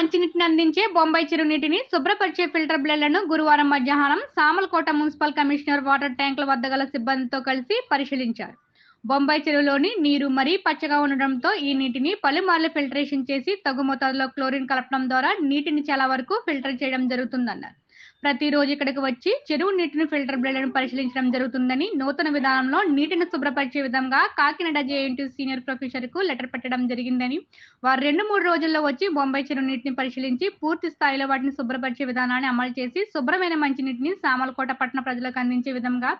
మంచినీటిని అందించే బొంబాయి చెరువు నీటిని శుభ్రపరిచే ఫిల్టర్ బ్లేడ్లను గురువారం మధ్యాహ్నం సామలకోట మున్సిపల్ కమిషనర్ వాటర్ ట్యాంకుల వద్ద గల సిబ్బందితో కలిసి పరిశీలించారు. బొంబాయి చెరువులోని నీరు మరీ పచ్చగా ఉండడంతో ఈ నీటిని పలుమార్లు ఫిల్టరేషన్ చేసి తగు మోతాదులో క్లోరిన్ కలపడం ద్వారా నీటిని చాలా వరకు ఫిల్టర్ చేయడం జరుగుతుందన్నారు. ప్రతిరోజు ఇక్కడికి వచ్చి చెరువు నీటిని ఫిల్టర్ బ్లేడ్లను పరిశీలించడం జరుగుతుందని నూతన విధానంలో నీటిని శుభ్రపరిచే విధంగా కాకినాడ జేఎన్టీ సీనియర్ ప్రొఫెసర్కు లెటర్ పెట్టడం జరిగిందని వారు రెండు మూడు రోజుల్లో వచ్చి బొంబాయి చెరువు నీటిని పరిశీలించి పూర్తి స్థాయిలో వాటిని శుభ్రపరిచే విధానాన్ని అమలు చేసి శుభ్రమైన మంచినీటిని సామలకోట పట్టణ ప్రజలకు అందించే విధంగా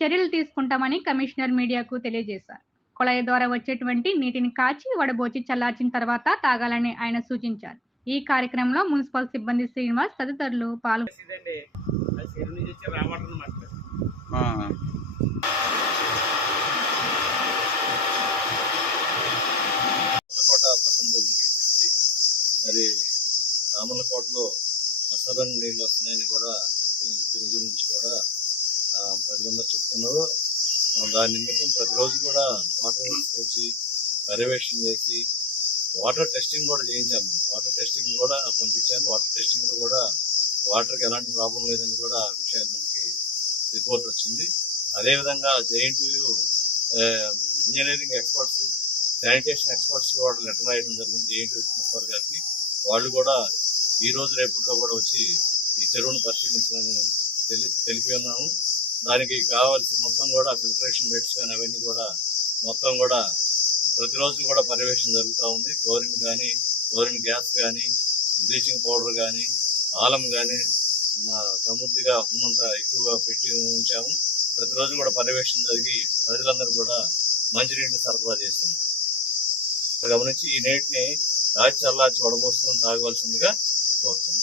చర్యలు తీసుకుంటామని కమిషనర్ మీడియాకు తెలియజేశారు. కుళాయి ద్వారా వచ్చేటువంటి నీటిని కాచి వడబోచి చల్లార్చిన తర్వాత తాగాలని ఆయన సూచించారు. ఈ కార్యక్రమంలో మున్సిపల్ సిబ్బంది శ్రీనివాస్ తదితరులు పాల్గొన్నారు మరి రామలకోటలో అసలు నీళ్ళు వస్తున్నాయని కూడా రోజుల నుంచి కూడా ప్రజలందరూ చెప్తున్నారు. ఆ, దాని నిమిత్తం ప్రతిరోజు కూడా వాటర్ వచ్చి పర్యవేక్షణ చేసి వాటర్ టెస్టింగ్ కూడా చేయించాము. వాటర్ టెస్టింగ్ కూడా పంపించాను. వాటర్ టెస్టింగ్లో కూడా వాటర్కి ఎలాంటి ప్రాబ్లం లేదని కూడా ఆ మనకి రిపోర్ట్ వచ్చింది. అదేవిధంగా JNTU engineering experts sanitation experts కూడా లెటర్ రాయడం జరిగింది జేఎన్టీయు ప్రిన్సిపల్ గారికి. వాళ్ళు కూడా ఈ రోజు రేపట్లో కూడా వచ్చి ఈ చెరువును పరిశీలించమని తెలి తెలిపి ఉన్నాము. దానికి కావాల్సి మొత్తం కూడా ఫిల్టరేషన్ బెడ్స్ కానీ అవన్నీ కూడా మొత్తం కూడా ప్రతిరోజు కూడా పర్యవేక్షణ జరుగుతూ ఉంది. క్లోరిన్ కానీ క్లోరిన్ గ్యాస్ కానీ బ్లీచింగ్ పౌడర్ కానీ ఆలం కానీ సమృద్ధిగా ఉన్నంత ఎక్కువగా పెట్టి ఉంచాము. ప్రతిరోజు కూడా పర్యవేక్షణ జరిగి ప్రజలందరూ కూడా మంచినీటిని సరఫరా చేస్తుంది. గమనించి ఈ నీటిని కాచి చల్లార్చి వడబోసుకొని తాగవలసిందిగా కోరుతున్నాం.